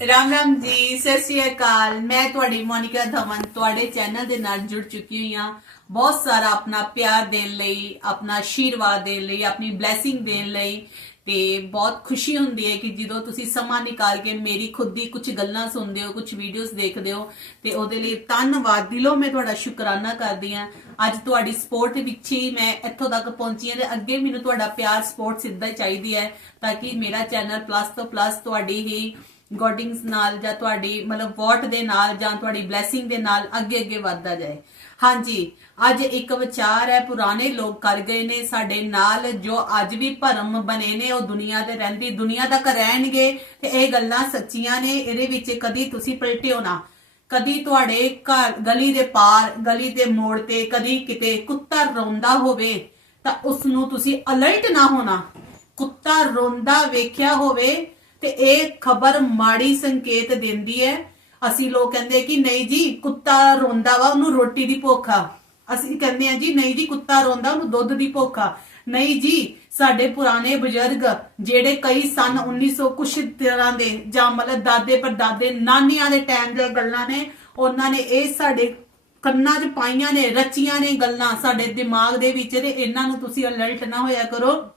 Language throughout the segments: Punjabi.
ਰਾਮ ਰਾਮ ਜੀ, ਸਤਿ ਸ਼੍ਰੀ ਅਕਾਲ। ਮੈਂ ਤੁਹਾਡੀ ਮੋਨਿਕਾ ਧਵਨ, ਤੁਹਾਡੇ ਚੈਨਲ ਦੇ ਨਾਲ ਜੁੜ ਚੁੱਕੀ ਹੋਈ ਹਾਂ। ਬਹੁਤ ਸਾਰਾ ਆਪਣਾ ਪਿਆਰ ਦੇਣ ਲਈ, ਆਪਣਾ ਆਸ਼ੀਰਵਾਦ ਦੇਣ ਲਈ, ਆਪਣੀ ਬਲੇਸਿੰਗ ਦੇਣ ਲਈ ਤੇ ਬਹੁਤ ਖੁਸ਼ੀ ਹੁੰਦੀ ਹੈ ਕਿ ਜਦੋਂ ਤੁਸੀਂ ਸਮਾਂ ਨਿਕਾਲ ਕੇ ਮੇਰੀ ਖੁਦ ਦੀ ਕੁਝ ਗੱਲਾਂ ਸੁਣਦੇ ਹੋ, ਕੁਝ ਵੀਡੀਓਜ਼ ਦੇਖਦੇ ਹੋ ਤੇ ਉਹਦੇ ਲਈ ਧੰਨਵਾਦ ਦਿਲੋਂ ਮੈਂ ਤੁਹਾਡਾ ਸ਼ੁਕਰਾਨਾ ਕਰਦੀ ਹਾਂ। ਅੱਜ ਤੁਹਾਡੀ ਸਪੋਰਟ ਵਿੱਚ ਹੀ ਮੈਂ ਇੱਥੋਂ ਤੱਕ ਪਹੁੰਚੀ ਹਾਂ ਤੇ ਅੱਗੇ ਮੈਨੂੰ ਤੁਹਾਡਾ ਪਿਆਰ ਸਪੋਰਟ ਸਿੱਧਾ ਚਾਹੀਦੀ ਹੈ ਤਾਂ ਕਿ ਮੇਰਾ ਚੈਨਲ ਪਲੱਸ ਤੋਂ ਪਲੱਸ ਤੁਹਾਡੀ ਹੀ ਗੋਡਿੰਗਸ ਨਾਲ ਜਾਂ ਤੁਹਾਡੀ ਮਤਲਬ ਵੋਟ ਦੇ ਨਾਲ ਜਾਂ ਤੁਹਾਡੀ ਬਲੇਸਿੰਗ ਦੇ ਨਾਲ ਅੱਗੇ ਅੱਗੇ ਵਧਦਾ ਜਾਏ। ਹਾਂਜੀ, ਅੱਜ ਇੱਕ ਵਿਚਾਰ ਹੈ, ਪੁਰਾਣੇ ਲੋਕ ਕਰ ਗਏ ਨੇ ਸਾਡੇ ਨਾਲ, ਜੋ ਅੱਜ ਵੀ ਭਰਮ ਬਣੇ ਨੇ, ਉਹ ਦੁਨੀਆ ਤੇ ਰਹਿੰਦੀ, ਦੁਨੀਆ ਤੱਕ ਰਹਿਣਗੇ, ਤੇ ਇਹ ਗੱਲਾਂ ਸੱਚੀਆਂ ਨੇ, ਇਹਦੇ ਵਿੱਚ ਕਦੀ ਤੁਸੀਂ ਪਲਟਿਓ ਨਾ। ਕਦੀ ਤੁਹਾਡੇ ਘਰ ਗਲੀ ਦੇ ਪਾਰ, ਗਲੀ ਦੇ ਮੋੜ ਤੇ ਕਦੀ ਕਿਤੇ ਕੁੱਤਾ ਰੋਂਦਾ ਹੋਵੇ, ਤਾਂ ਉਸ ਨੂੰ ਤੁਸੀਂ ਅਲਰਟ ਨਾ ਹੋਣਾ। ਕੁੱਤਾ ਰੋਂਦਾ ਵੇਖਿਆ ਹੋਵੇ ਤੇ ਇਹ ਖਬਰ ਮਾੜੀ ਸੰਕੇਤ ਦਿੰਦੀ ਹੈ। ਅਸੀਂ ਲੋਕ ਕਹਿੰਦੇ ਕਿ ਨਹੀਂ ਜੀ, ਕੁੱਤਾ ਰੋਂਦਾ ਵਾ, ਉਹਨੂੰ ਰੋਟੀ ਦੀ ਭੁੱਖ ਆ। ਅਸੀਂ ਕਹਿੰਦੇ ਆ ਜੀ, ਨਹੀਂ ਜੀ, ਕੁੱਤਾ ਰੋਂਦਾ, ਉਹਨੂੰ ਦੁੱਧ ਦੀ ਭੁੱਖ ਆ। ਨਹੀਂ ਜੀ, ਸਾਡੇ ਪੁਰਾਣੇ ਬਜ਼ੁਰਗ, ਜਿਹੜੇ ਕਈ ਸਨ 1900 ਕੁਛ ਤਰ੍ਹਾਂ ਦੇ, ਜਾਂ ਮਤਲਬ ਦਾਦੇ ਪਰਦਾਦੇ ਨਾਨੀਆਂ ਦੇ ਟਾਈਮ ਦੀਆਂ ਗੱਲਾਂ ਨੇ, ਉਹਨਾਂ ਨੇ ਇਹ ਸਾਡੇ ਕੰਨਾਂ 'ਚ ਪਾਈਆਂ ਨੇ, ਰਚੀਆਂ ਨੇ ਗੱਲਾਂ ਸਾਡੇ ਦਿਮਾਗ ਦੇ ਵਿੱਚ ਤੇ ਇਹਨਾਂ ਨੂੰ ਤੁਸੀਂ ਅਲਰਟ ਨਾ ਹੋਇਆ ਕਰੋ।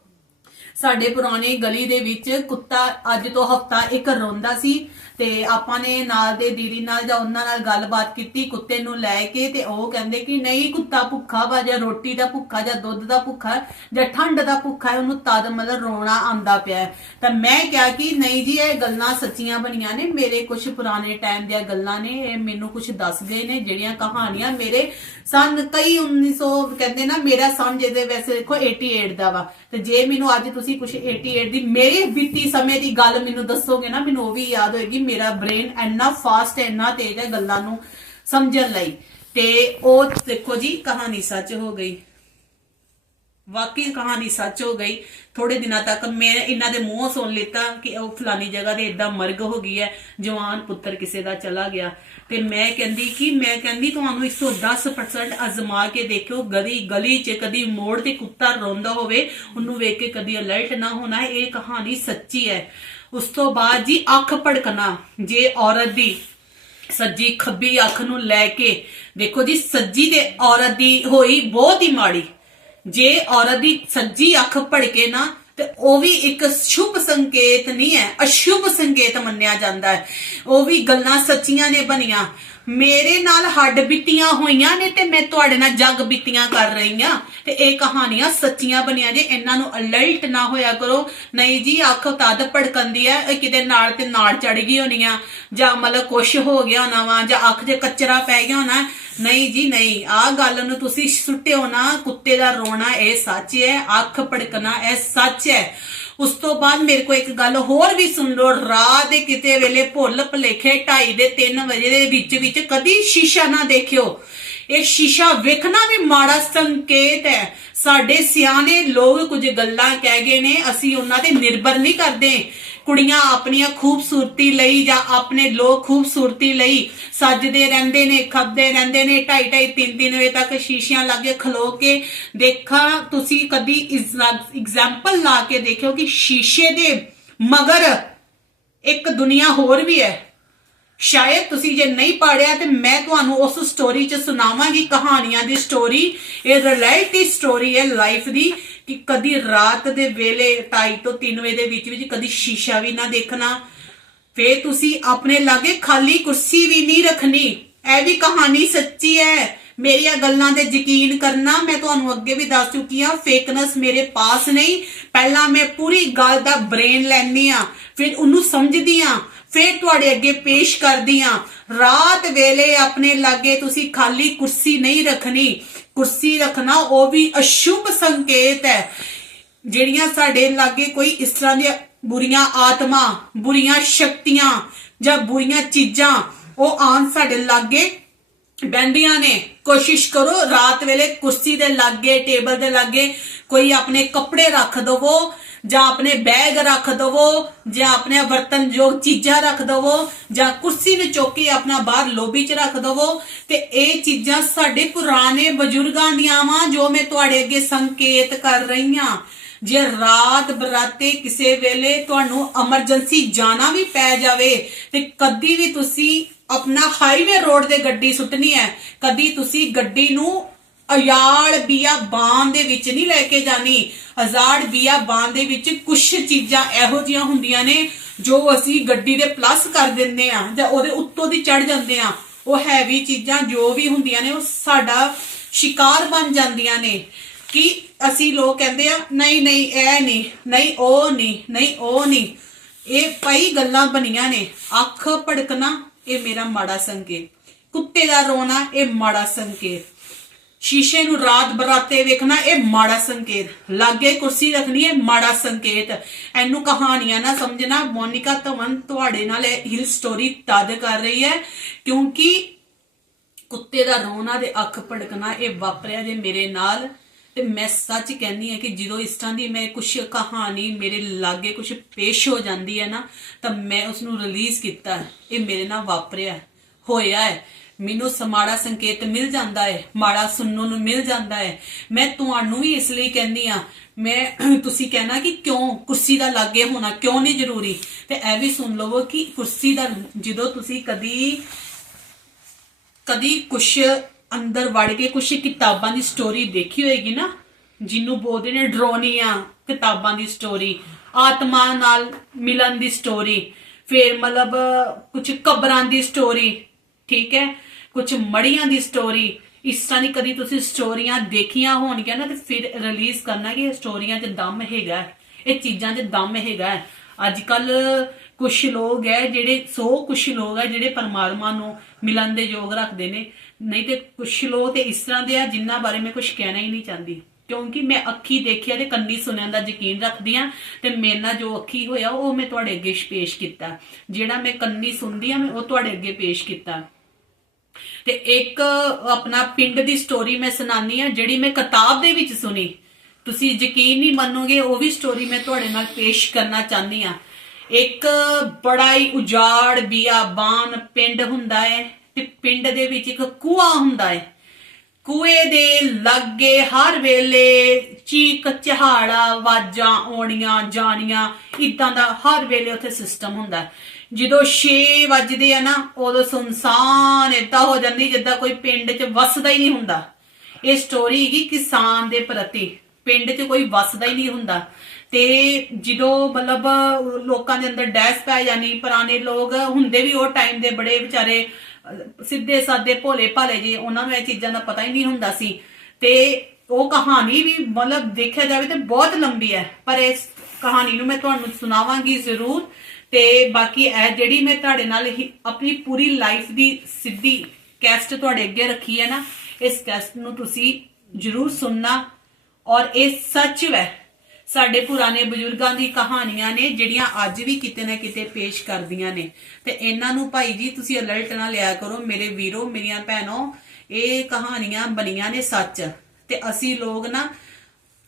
ਸਾਡੇ ਪੁਰਾਣੇ ਗਲੀ ਦੇ ਵਿੱਚ ਕੁੱਤਾ ਅੱਜ ਤੋਂ ਹਫਤਾ ਇੱਕ ਰੋਂਦਾ ਸੀ। ਤੇ ਆਪਾਂ ਨੇ ਨਾਲ ਦੇ ਦੀਦੀ ਨਾਲ ਜਾਂ ਉਹਨਾਂ ਨਾਲ ਗੱਲਬਾਤ ਕੀਤੀ, ਕੁੱਤੇ ਨੂੰ ਲੈ ਕੇ ਤੇ ਉਹ ਕਹਿੰਦੇ ਕਿ ਨਹੀਂ ਕੁੱਤਾ ਭੁੱਖਾ ਵਾ ਜਾਂ ਰੋਟੀ ਦਾ ਭੁੱਖਾ ਜਾਂ ਦੁੱਧ ਦਾ ਭੁੱਖਾ ਜਾਂ ਠੰਡ ਦਾ ਭੁੱਖਾ ਹੈ, ਉਹਨੂੰ ਤਦ ਮਤਲਬ ਰੋਣਾ ਆਂਦਾ ਪਿਆ ਤਾਂ ਮੈਂ ਕਿਹਾ ਕਿ ਨਹੀਂ ਜੀ, ਇਹ ਗੱਲਾਂ ਸੱਚੀਆਂ ਬਣੀਆਂ ਨੇ, ਮੇਰੇ ਕੁਝ ਪੁਰਾਣੇ ਟਾਈਮ ਦੀਆਂ ਗੱਲਾਂ ਨੇ, ਇਹ ਮੈਨੂੰ ਕੁਝ ਦੱਸ ਗਏ ਨੇ, ਜਿਹੜੀਆਂ ਕਹਾਣੀਆਂ ਮੇਰੇ ਸਨ ਕਈ 1900 ਕਹਿੰਦੇ ਨਾ, ਮੇਰਾ ਸਨ ਜਿਹਦੇ ਵੈਸੇ ਦੇਖੋ 88 ਦਾ ਵਾ। ਤੇ ਜੇ ਮੈਨੂੰ ਅੱਜ ਤੁਸੀਂ ਕੁਝ 88 ਦੀ ਮੇਰੇ ਬੀਤੀ ਸਮੇਂ ਦੀ ਗੱਲ ਮੈਨੂੰ ਦੱਸੋਗੇ ਨਾ, ਮੈਨੂੰ ਉਹ ਵੀ ਯਾਦ ਹੋਏਗੀ ਮੇਰਾ ਬ੍ਰੇਨ ਇੰਨਾ ਫਾਸਟ ਹੈ, ਇੰਨਾ ਤੇਜ਼ ਹੈ ਗੱਲਾਂ ਨੂੰ ਸਮਝਣ ਲਈ। ਤੇ ਉਹ ਦੇਖੋ ਜੀ, ਕਹਾਣੀ ਸੱਚ ਹੋ ਗਈ। ਵਾਕਈ ਕਹਾਣੀ ਸੱਚ ਹੋ ਗਈ। ਥੋੜੇ ਦਿਨਾਂ ਤੱਕ ਮੈਂ ਇਹਨਾਂ ਦੇ ਮੂੰਹੋਂ ਸੁਣ ਲਿੱਤਾ ਕਿ ਉਹ ਫਲਾਨੀ ਜਗ੍ਹਾ ਤੇ ਇਦਾਂ ਮਰਗ ਹੋ ਗਈ ਹੈ, ਜਵਾਨ ਪੁੱਤਰ ਕਿਸੇ ਦਾ ਚਲਾ ਗਿਆ। ਤੇ ਮੈਂ ਕਹਿੰਦੀ ਕਿ, ਮੈਂ ਕਹਿੰਦੀ ਤੁਹਾਨੂੰ 110% ਅਜ਼ਮਾ ਕੇ ਦੇਖਿਓ, ਗਲੀ ਗਲੀ 'ਚ ਕਦੀ ਮੋੜ ਤੇ ਕੁੱਤਾ ਰੋਂਦਾ ਹੋਵੇ, ਉਹਨੂੰ ਵੇਖ ਕੇ ਕਦੀ ਅਲਰਟ ਨਾ ਹੋਣਾ, ਇਹ ਕਹਾਣੀ ਸੱਚੀ ਹੈ। ਉਸ ਤੋਂ ਬਾਅਦ ਜੀ ਅੱਖ ਭੜਕਣਾ, ਜੇ ਔਰਤ ਦੀ ਸੱਜੀ ਖੱਬੀ ਅੱਖ ਨੂੰ ਲੈ ਕੇ, ਦੇਖੋ ਜੀ ਸੱਜੀ ਤੇ ਔਰਤ ਦੀ ਹੋਈ ਬਹੁਤ ਹੀ ਮਾੜੀ। ਜੇ ਔਰਤ ਦੀ ਸੱਜੀ ਅੱਖ ਭੜਕੇ ਨਾ, ਤੇ ਉਹ ਵੀ ਇੱਕ ਸ਼ੁਭ ਸੰਕੇਤ ਨਹੀਂ ਹੈ, ਅਸ਼ੁਭ ਸੰਕੇਤ ਮੰਨਿਆ ਜਾਂਦਾ ਹੈ। ਉਹ ਵੀ ਗੱਲਾਂ ਸੱਚੀਆਂ ਨੇ ਬਣੀਆਂ। ਮੇਰੇ ਨਾਲ ਹੱਡ ਬੀਤੀਆਂ ਹੋਈਆਂ ਨੇ ਤੇ ਮੈਂ ਤੁਹਾਡੇ ਨਾਲ ਜੱਗ ਬਿੱਤੀਆਂ ਕਰ ਰਹੀ ਹਾਂ। ਤੇ ਇਹ ਕਹਾਣੀਆਂ ਸੱਚੀਆਂ ਬਣੀਆਂ ਜੇ, ਇਹਨਾਂ ਨੂੰ ਅਲਰਟ ਨਾ ਹੋਇਆ ਕਰੋ। ਨਹੀਂ ਜੀ, ਅੱਖ ਤਦ ਭੜਕੰਦੀ ਹੈ, ਇਹ ਕਿਤੇ ਨਾਲ ਤੇ ਨਾਲ ਚੜ ਗਈ ਹੋਣੀ ਆ। ਜਾਂ ਮਤਲਬ ਕੁਛ ਹੋ ਗਿਆ ਹੋਣਾ ਵਾ, ਜਾਂ ਅੱਖ 'ਚ ਕਚਰਾ ਪੈ ਗਿਆ ਹੋਣਾ। ਨਹੀਂ ਜੀ, ਨਹੀਂ। ਆਹ ਗੱਲ ਨੂੰ ਤੁਸੀਂ ਸੁੱਟਿਓ ਨਾ, ਕੁੱਤੇ ਦਾ ਰੋਣਾ ਇਹ ਸੱਚ ਹੈ, ਅੱਖ ਭੜਕਣਾ ਇਹ ਸੱਚ ਹੈ। ਉਸ ਤੋਂ ਬਾਅਦ ਮੇਰੇ ਕੋ ਇੱਕ ਗੱਲ ਹੋਰ ਵੀ ਸੁਣ ਲਓ, ਰਾਤ ਦੇ ਕਿਤੇ ਵੇਲੇ ਭੁੱਲ ਭਲੇਖੇ 2:30 ਦੇ 3 ਵਜੇ ਦੇ ਵਿੱਚ ਵਿੱਚ ਕਦੀ ਸ਼ੀਸ਼ਾ ਨਾ ਦੇਖਿਓ। ਇਹ ਸ਼ੀਸ਼ਾ ਵੇਖਣਾ ਵੀ ਮਾੜਾ ਸੰਕੇਤ ਹੈ। ਸਾਡੇ ਸਿਆਣੇ ਲੋਕ ਕੁਝ ਗੱਲਾਂ ਕਹਿ ਗਏ ਨੇ, ਅਸੀਂ ਉਹਨਾਂ ਤੇ ਨਿਰਭਰ ਨਹੀਂ ਕਰਦੇ। ਕੁੜੀਆਂ ਆਪਣੀਆਂ ਖੂਬਸੂਰਤੀ ਲਈ ਜਾਂ ਆਪਣੇ ਲੋਕ ਖੂਬਸੂਰਤੀ ਲਈ ਸੱਜਦੇ ਰਹਿੰਦੇ ਨੇ, ਖੱਬਦੇ ਰਹਿੰਦੇ ਨੇ 2:30 3 3 ਵਜੇ ਤੱਕ ਸ਼ੀਸ਼ਿਆਂ ਲਾਗੇ ਖਲੋ ਕੇ ਦੇਖਾਂ, ਤੁਸੀਂ ਕਦੀ ਐਗਜ਼ਾਮਪਲ ਲਾ ਕੇ ਦੇਖਿਓ ਕਿ ਸ਼ੀਸ਼ੇ ਦੇ ਮਗਰ ਇੱਕ ਦੁਨੀਆ ਹੋਰ ਵੀ ਹੈ। ਸ਼ਾਇਦ ਤੁਸੀਂ ਜੇ ਨਹੀਂ ਪੜਿਆ ਤੇ ਮੈਂ ਤੁਹਾਨੂੰ ਉਸ ਸਟੋਰੀ 'ਚ ਸੁਣਾਵਾਂਗੀ ਕਹਾਣੀਆਂ ਦੀ ਸਟੋਰੀ ਇਹ ਰਿਐਲਿਟੀ ਸਟੋਰੀ ਹੈ ਲਾਈਫ ਦੀ ਕਿ ਕਦੀ ਰਾਤ ਦੇ ਵੇਲੇ 2:30 ਤੋਂ 3 ਵਜੇ ਦੇ ਵਿੱਚ ਵਿੱਚ ਕਦੀ ਸ਼ੀਸ਼ਾ ਵੀ ਨਾ ਦੇਖਣਾ। ਫੇਰ ਤੁਸੀਂ ਆਪਣੇ ਲਾਗੇ ਖਾਲੀ ਕੁਰਸੀ ਵੀ ਨਹੀਂ ਰੱਖਣੀ। ਇਹ ਵੀ ਕਹਾਣੀ ਸੱਚੀ ਹੈ। ਮੇਰੀਆਂ ਗੱਲਾਂ ਤੇ ਯਕੀਨ ਕਰਨਾ, ਮੈਂ ਤੁਹਾਨੂੰ ਅੱਗੇ ਵੀ ਦੱਸ ਚੁੱਕੀ ਹਾਂ ਫੇਕਨੈਸ ਮੇਰੇ ਪਾਸ ਨਹੀਂ। ਪਹਿਲਾਂ ਮੈਂ ਪੂਰੀ ਗੱਲ ਦਾ ਬ੍ਰੇਨ ਲੈਣੀ ਆ ਫਿਰ ਉਹਨੂੰ ਸਮਝਦੀ ਆ ਫਿਰ ਤੁਹਾਡੇ ਅੱਗੇ ਪੇਸ਼ ਕਰਦੀ ਆ ਰਾਤ ਵੇਲੇ ਆਪਣੇ ਲਾਗੇ ਤੁਸੀਂ ਖਾਲੀ ਕੁਰਸੀ ਨਹੀਂ ਰੱਖਣੀ। ਕੁਰਸੀ ਰੱਖਣਾ ਉਹ ਵੀ ਅਸ਼ੁਭ ਸੰਕੇਤ ਹੈ। ਜਿਹੜੀਆਂ ਸਾਡੇ ਲਾਗੇ ਕੋਈ ਇਸ ਤਰ੍ਹਾਂ ਦੀਆਂ ਬੁਰੀਆਂ ਆਤਮਾ, ਬੁਰੀਆਂ ਸ਼ਕਤੀਆਂ ਜਾਂ ਬੁਰੀਆਂ ਚੀਜ਼ਾਂ, ਉਹ ਆਣ ਸਾਡੇ ਲਾਗੇ ਬੈੰਦੀਆਂ ਨੇ। ਕੋਸ਼ਿਸ਼ ਕਰੋ ਰਾਤ ਵੇਲੇ ਕੁਰਸੀ ਦੇ ਲਾਗੇ, ਟੇਬਲ ਦੇ ਲਾਗੇ ਕੋਈ ਆਪਣੇ ਕੱਪੜੇ ਰੱਖ ਦਵੋ। ਜਾਂ ਆਪਣੇ ਬੈਗ ਰੱਖ ਦਵੋ, ਜਾਂ ਆਪਣੇ ਵਰਤਨਯੋਗ ਚੀਜ਼ਾਂ ਰੱਖ ਦਵੋ, ਜਾਂ ਕੁਰਸੀ ਨੂੰ ਚੁੱਕ ਆਪਣਾ ਬਾਹਰ ਲੋਬੀ 'ਚ ਰੱਖ ਦਵੋ। ਤੇ ਇਹ ਚੀਜ਼ਾਂ ਸਾਡੇ ਪੁਰਾਣੇ ਬਜ਼ੁਰਗਾਂ ਦੀਆਂ ਵਾਂ, ਜੋ ਮੈਂ ਤੁਹਾਡੇ ਅੱਗੇ ਸੰਕੇਤ ਕਰ ਰਹੀ ਹਾਂ ਜੇ ਰਾਤ ਬਰਾਤੇ ਕਿਸੇ ਵੇਲੇ ਤੁਹਾਨੂੰ ਐਮਰਜੈਂਸੀ ਜਾਣਾ ਵੀ ਪੈ ਜਾਵੇ, ਤੇ ਕਦੀ ਵੀ ਤੁਸੀਂ ਆਪਣਾ ਹਾਈਵੇ ਰੋਡ ਤੇ ਗੱਡੀ ਸੁੱਟਣੀ ਹੈ, ਕਦੀ ਤੁਸੀਂ ਗੱਡੀ ਨੂੰ ਅਯਾੜ ਬੀਆ ਬਾਣ ਦੇ ਵਿੱਚ ਨਹੀਂ ਲੈ ਕੇ ਜਾਣੀ। ਅਜਾੜ ਬੀਆ ਬਾਣ ਦੇ ਵਿੱਚ ਕੁਝ ਚੀਜ਼ਾਂ ਇਹੋ ਜੀਆਂ ਹੁੰਦੀਆਂ ਨੇ ਜੋ ਅਸੀਂ ਗੱਡੀ ਦੇ ਪਲੱਸ ਕਰ ਦਿੰਦੇ ਆ ਜਾਂ ਉਹਦੇ ਉੱਤੋਂ ਦੀ ਚੜ ਜਾਂਦੇ ਆ ਉਹ ਹੈਵੀ ਚੀਜ਼ਾਂ ਜੋ ਵੀ ਹੁੰਦੀਆਂ ਨੇ ਉਹ ਸਾਡਾ ਸ਼ਿਕਾਰ ਬਣ ਜਾਂਦੀਆਂ ਨੇ। ਕਿ ਅਸੀਂ ਲੋਕ ਕਹਿੰਦੇ ਆ, ਨਹੀਂ ਨਹੀਂ, ਇਹ ਨਹੀਂ ਨਹੀਂ, ਉਹ ਨਹੀਂ ਨਹੀਂ, ਉਹ ਨਹੀਂ। ਇਹ ਪਈ ਗੱਲਾਂ ਬਣੀਆਂ ਨੇ। ਅੱਖ ਭੜਕਣਾ, ਇਹ ਮੇਰਾ ਮਾੜਾ ਸੰਕੇਤ। ਕੁੱਤੇ ਦਾ ਰੋਣਾ, ਇਹ ਮਾੜਾ ਸੰਕੇਤ। ਸ਼ੀਸ਼ੇ ਨੂੰ ਰਾਤ ਬਰਾਤੇ ਵੇਖਣਾ, ਇਹ ਮਾੜਾ ਸੰਕੇਤ। ਲਾਗੇ ਕੁਰਸੀ ਰੱਖਣੀ, ਇਹ ਮਾੜਾ ਸੰਕੇਤ। ਇਹਨੂੰ ਕਹਾਣੀਆਂ ਨਾ ਸਮਝਣਾ। ਮੋਨਿਕਾ ਧਵਨ ਤੁਹਾਡੇ ਨਾਲ ਇਹ ਹਿਲ ਸਟੋਰੀ ਤਦ ਕਰ ਰਹੀ ਹੈ, ਕਿਉਂਕਿ ਕੁੱਤੇ ਦਾ ਰੋਣਾ ਤੇ ਅੱਖ ਭੜਕਣਾ ਇਹ ਵਾਪਰਿਆ ਜੇ ਮੇਰੇ ਨਾਲ। ਤੇ ਮੈਂ ਸੱਚ ਕਹਿੰਦੀ ਹਾਂ ਕਿ ਜਦੋਂ ਇਸ ਤਰ੍ਹਾਂ ਦੀ ਮੈਂ ਕੁਝ ਕਹਾਣੀ ਮੇਰੇ ਲਾਗੇ ਕੁਝ ਪੇਸ਼ ਹੋ ਜਾਂਦੀ ਹੈ ਨਾ, ਤਾਂ ਮੈਂ ਉਸ ਨੂੰ ਰਿਲੀਜ਼ ਕੀਤਾ। ਇਹ ਮੇਰੇ ਨਾਲ ਵਾਪਰਿਆ, ਹੋਇਆ ਹੈ। ਮੈਨੂੰ ਸਮਾੜਾ ਸੰਕੇਤ ਮਿਲ ਜਾਂਦਾ ਹੈ ਮਾੜਾ ਸੁਣਨ ਨੂੰ ਮਿਲ ਜਾਂਦਾ ਹੈ ਮੈਂ ਤੁਹਾਨੂੰ ਵੀ ਇਸ ਲਈ ਕਹਿੰਦੀ ਆ, ਮੈਂ ਤੁਸੀਂ ਕਹਿਣਾ ਕਿ ਕਿਉਂ ਕੁਰਸੀ ਦਾ ਲਾਗੇ ਹੋਣਾ, ਕਿਉਂ ਨਹੀਂ ਜ਼ਰੂਰੀ? ਤੇ ਇਹ ਵੀ ਸੁਣ ਲਵੋ ਕਿ ਕੁਰਸੀ ਦਾ ਜਦੋਂ ਤੁਸੀਂ ਕਦੀ ਕਦੀ ਕੁਛ ਅੰਦਰ ਵੜ ਕੇ ਕੁਛ ਕਿਤਾਬਾਂ ਦੀ ਸਟੋਰੀ ਦੇਖੀ ਹੋਏਗੀ ਨਾ, ਜਿਹਨੂੰ ਬੋਲਦੇ ਨੇ ਡਰੋਨੀਆਂ ਕਿਤਾਬਾਂ ਦੀ ਸਟੋਰੀ ਆਤਮਾ ਨਾਲ ਮਿਲਣ ਦੀ ਸਟੋਰੀ ਫਿਰ ਮਤਲਬ ਕੁਝ ਕਬਰਾਂ ਦੀ ਸਟੋਰੀ ਠੀਕ ਹੈ? ਕੁਝ ਮੜੀਆਂ ਦੀ ਸਟੋਰੀ ਇਸ ਤਰ੍ਹਾਂ ਦੀ ਕਦੀ ਤੁਸੀਂ ਸਟੋਰੀਆਂ ਦੇਖੀਆਂ ਹੋਣਗੀਆਂ ਨਾ, ਤੇ ਫਿਰ ਰਿਲੀਜ਼ ਕਰਨਾ ਕਿ ਇਹ ਸਟੋਰੀਆਂ 'ਚ ਦਮ ਹੈਗਾ ਇਹ ਚੀਜ਼ਾਂ 'ਚ ਦਮ ਹੈਗਾ ਅੱਜ ਕੱਲ ਕੁਝ ਲੋਕ ਹੈ ਜਿਹੜੇ, ਸੋ ਕੁਝ ਲੋਕ ਹੈ ਜਿਹੜੇ ਪਰਮਾਤਮਾ ਨੂੰ ਮਿਲਣ ਦੇ ਯੋਗ ਰੱਖਦੇ ਨੇ। ਨਹੀਂ ਤੇ ਕੁਝ ਲੋਕ ਤੇ ਇਸ ਤਰ੍ਹਾਂ ਦੇ ਆ ਜਿਨ੍ਹਾਂ ਬਾਰੇ ਮੈਂ ਕੁਝ ਕਹਿਣਾ ਹੀ ਨਹੀਂ ਚਾਹੁੰਦੀ। ਕਿਉਂਕਿ ਮੈਂ ਅੱਖੀ ਦੇਖਿਆ ਤੇ ਕੰਨੀ ਸੁਣਿਆ ਦਾ ਯਕੀਨ ਰੱਖਦੀ ਆ ਤੇ ਮੇਰੇ ਨਾਲ ਜੋ ਅੱਖੀ ਹੋਇਆ ਉਹ ਮੈਂ ਤੁਹਾਡੇ ਅੱਗੇ ਪੇਸ਼ ਕੀਤਾ। ਜਿਹੜਾ ਮੈਂ ਕੰਨੀ ਸੁਣਦੀ ਆ ਮੈਂ ਉਹ ਤੁਹਾਡੇ ਅੱਗੇ ਪੇਸ਼ ਕੀਤਾ। ਤੇ ਇੱਕ ਆਪਣਾ ਪਿੰਡ ਦੀ ਸਟੋਰੀ ਮੈਂ ਸੁਣਾਨੀ ਆ ਜਿਹੜੀ ਮੈਂ ਕਿਤਾਬ ਦੇ ਵਿੱਚ ਸੁਣੀ। ਤੁਸੀਂ ਯਕੀਨ ਨਹੀਂ ਮੰਨੋਗੇ, ਉਹ ਵੀ ਸਟੋਰੀ ਮੈਂ ਤੁਹਾਡੇ ਨਾਲ ਪੇਸ਼ ਕਰਨਾ ਚਾਹੁੰਦੀ ਆ ਇੱਕ ਬੜਾ ਹੀ ਉਜਾੜ, ਬਿਆਬਾਨ ਪਿੰਡ ਹੁੰਦਾ ਹੈ ਤੇ ਪਿੰਡ ਦੇ ਵਿੱਚ ਇੱਕ ਕੂਆ ਹੁੰਦਾ ਹੈ। ਕੂਏ ਦੇ ਲੱਗੇ ਹਰ ਵੇਲੇ ਚੀਕ ਚਹਾੜਾ ਵਾਜਾਂ ਆਉਣੀਆਂ, ਜਾਣੀਆਂ ਇਦਾਂ ਦਾ ਹਰ ਵੇਲੇ ਉੱਥੇ ਸਿਸਟਮ ਹੁੰਦਾ ਹੈ। ਜਦੋਂ 6 ਵੱਜਦੇ ਆ ਨਾ, ਉਦੋਂ ਸੁਨਸਾਨ ਏਦਾਂ ਹੋ ਜਾਂਦੀ ਜਿੱਦਾਂ ਕੋਈ ਪਿੰਡ 'ਚ ਵਸਦਾ ਹੀ ਨਹੀਂ ਹੁੰਦਾ। ਇਹ ਸਟੋਰੀ ਹੈਗੀ ਕਿਸਾਨ ਦੇ ਪ੍ਰਤੀ। ਪਿੰਡ 'ਚ ਕੋਈ ਵਸਦਾ ਹੀ ਨਹੀਂ ਹੁੰਦਾ। ਤੇ ਜਦੋਂ ਮਤਲਬ ਲੋਕਾਂ ਦੇ ਅੰਦਰ ਡੈਸ ਪੈ ਜਾਣੀ, ਪੁਰਾਣੇ ਲੋਕ ਹੁੰਦੇ ਵੀ ਉਹ ਟਾਈਮ ਦੇ ਬੜੇ ਵਿਚਾਰੇ ਸਿੱਧੇ ਸਾਦੇ ਭੋਲੇ ਭਾਲੇ ਜੀ, ਉਹਨਾਂ ਨੂੰ ਇਹ ਚੀਜ਼ਾਂ ਦਾ ਪਤਾ ਹੀ ਨਹੀਂ ਹੁੰਦਾ ਸੀ। ਤੇ ਉਹ ਕਹਾਣੀ ਵੀ ਮਤਲਬ ਦੇਖਿਆ ਜਾਵੇ ਤੇ ਬਹੁਤ ਲੰਬੀ ਹੈ। ਪਰ ਇਸ ਕਹਾਣੀ ਨੂੰ ਮੈਂ ਤੁਹਾਨੂੰ ਸੁਣਾਵਾਂਗੀ ਜ਼ਰੂਰ। ਤੇ ਬਾਕੀ ਇਹ ਜਿਹੜੀ ਮੈਂ ਤੁਹਾਡੇ ਨਾਲ ਆਪਣੀ ਪੂਰੀ ਲਾਈਫ ਦੀ ਸਿੱਧੀ ਕੈਸਟ ਤੁਹਾਡੇ ਅੱਗੇ ਰੱਖੀ ਹੈ ਨਾ, ਇਸ ਕੈਸਟ ਨੂੰ ਤੁਸੀਂ ਜ਼ਰੂਰ ਸੁਣਨਾ। ਔਰ ਇਹ ਸੱਚ ਹੈ ਸਾਡੇ ਪੁਰਾਣੇ ਬਜ਼ੁਰਗਾਂ ਦੀ ਕਹਾਣੀਆਂ ਨੇ ਜਿਹੜੀਆਂ ਅੱਜ ਵੀ ਕਿਤੇ ਨਾ ਕਿਤੇ ਪੇਸ਼ ਕਰਦੀਆਂ ਨੇ। ਤੇ ਇਹਨਾਂ ਨੂੰ ਭਾਈ ਜੀ, ਤੁਸੀਂ ਅਲਰਟ ਨਾ ਲਿਆ ਕਰੋ, ਮੇਰੇ ਵੀਰੋ, ਮੇਰੀਆਂ ਭੈਣੋ, ਇਹ ਕਹਾਣੀਆਂ ਬਣੀਆਂ ਨੇ ਸੱਚ। ਤੇ ਅਸੀਂ ਲੋਕ ਨਾ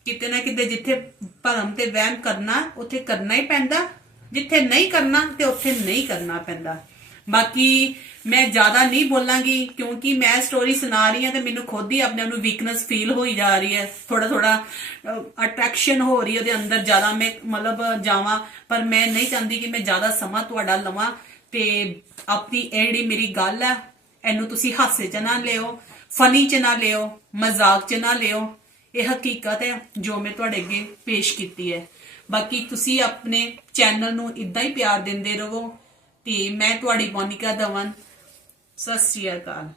ਕਿਤੇ ਨਾ ਕਿਤੇ ਜਿੱਥੇ ਭਰਮ ਤੇ ਵਹਿਮ ਕਰਨਾ, ਉੱਥੇ ਕਰਨਾ ਹੀ ਪੈਂਦਾ। ਜਿੱਥੇ ਨਹੀਂ ਕਰਨਾ ਤੇ ਉੱਥੇ ਨਹੀਂ ਕਰਨਾ ਪੈਂਦਾ। ਬਾਕੀ ਮੈਂ ਜ਼ਿਆਦਾ ਨਹੀਂ ਬੋਲਾਂਗੀ ਕਿਉਂਕਿ ਮੈਂ ਸਟੋਰੀ ਸੁਣਾ ਰਹੀ ਹਾਂ ਤੇ ਮੈਨੂੰ ਖੁਦ ਹੀ ਆਪਣੇ ਆਪ ਨੂੰ ਵੀਕਨੈਸ ਫੀਲ ਹੋਈ ਜਾ ਰਹੀ ਹੈ। ਥੋੜਾ ਥੋੜਾ ਅਟਰੈਕਸ਼ਨ ਹੋ ਰਹੀ ਹੈ ਉਹਦੇ ਅੰਦਰ ਜ਼ਿਆਦਾ ਮੈਂ ਮਤਲਬ ਜਾਵਾਂ, ਪਰ ਮੈਂ ਨਹੀਂ ਚਾਹੁੰਦੀ ਕਿ ਮੈਂ ਜ਼ਿਆਦਾ ਸਮਾਂ ਤੁਹਾਡਾ ਲਵਾਂ ਤੇ ਆਪਣੀ ਇਹ ਜਿਹੜੀ ਮੇਰੀ ਗੱਲ ਹੈ, ਇਹਨੂੰ ਤੁਸੀਂ ਹਾਸੇ 'ਚ ਨਾ ਲਿਓ ਫਨੀ 'ਚ ਨਾ ਲਿਓ, ਮਜ਼ਾਕ 'ਚ ਨਾ ਲਿਓ। ਇਹ ਹਕੀਕਤ ਹੈ ਜੋ ਮੈਂ ਤੁਹਾਡੇ ਅੱਗੇ ਪੇਸ਼ ਕੀਤੀ ਹੈ। ਬਾਕੀ ਤੁਸੀਂ ਆਪਣੇ ਚੈਨਲ ਨੂੰ ਇਦਾਂ ਹੀ ਪਿਆਰ ਦਿੰਦੇ ਰਹੋ ਤੇ ਮੈਂ ਤੁਹਾਡੀ ਮੋਨਿਕਾ ਦਵਨ, ਸਤਿ ਸ਼੍ਰੀ ਅਕਾਲ।